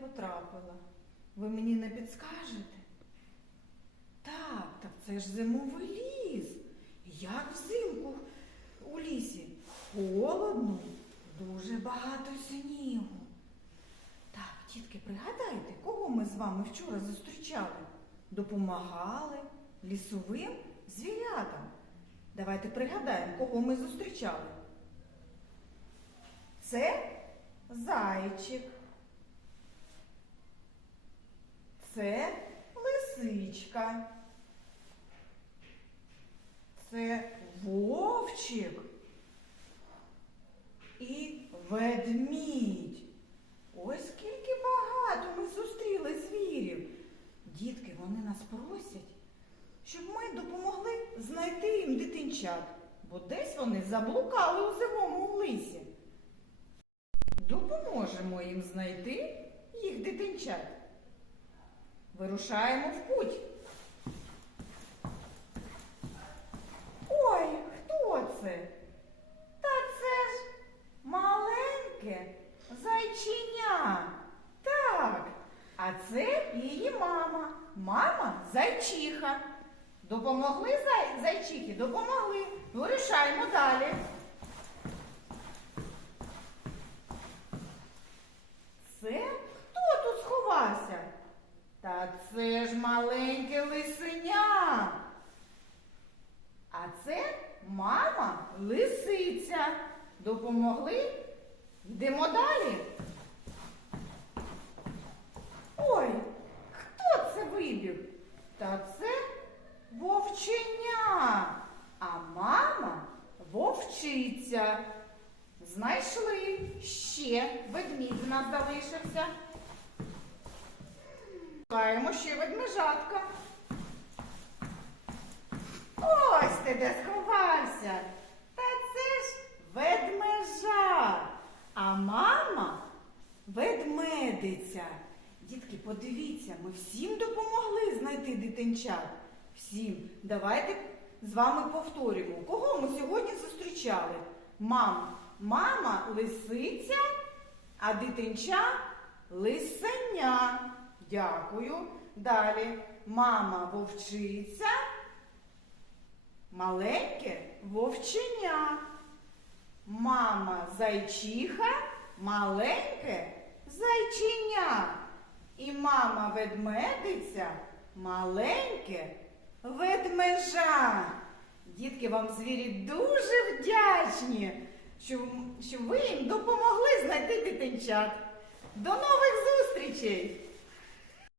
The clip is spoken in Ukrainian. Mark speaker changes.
Speaker 1: потрапила. Ви мені не підскажете? Так, так це ж зимовий ліс. Як взимку у лісі? Холодно, дуже багато снігу. Так, дітки, пригадайте, кого ми з вами вчора зустрічали? Допомагали лісовим звірятам. Давайте пригадаємо, кого ми зустрічали. Це зайчик. Це лисичка. Це вовчик і ведмідь. Ось скільки багато ми зустріли звірів. Дітки, вони нас просять, щоб ми допомогли знайти їм дитинчат, бо десь вони заблукали у зимовому лисі. Допоможемо їм знайти їх дитинчат. Вирушаємо в путь. Ой, хто це? Та це ж маленьке зайчиня. Так, а це її мама. Мама зайчиха. Допомогли зай... зайчихи? Допомогли. Вирушаємо далі. Це хто тут сховався? Та це ж маленьке лисеня. А це мама лисиця. Допомогли? Йдемо далі. Ой, хто це вибіг? Та це вовченя, а мама вовчиця. Знайшли ще ведмідь в нас залишився. Шукаємо ще ведмежатка. Ось ти де сховався. Та це ж ведмежа. А мама ведмедиця. Дітки, подивіться, ми всім допомогли знайти дитинчат. Всім. Давайте з вами повторюємо. Кого ми сьогодні зустрічали? Мам. Мама лисиця, а дитинча лисеня. Дякую. Далі. Мама вовчиця. Маленьке вовченя. Мама зайчиха, маленьке зайчиня. І мама ведмедиця, маленьке ведмежа. Дітки, вам звірі дуже вдячні, що, що ви їм допомогли знайти дитинчат. До нових зустрічей!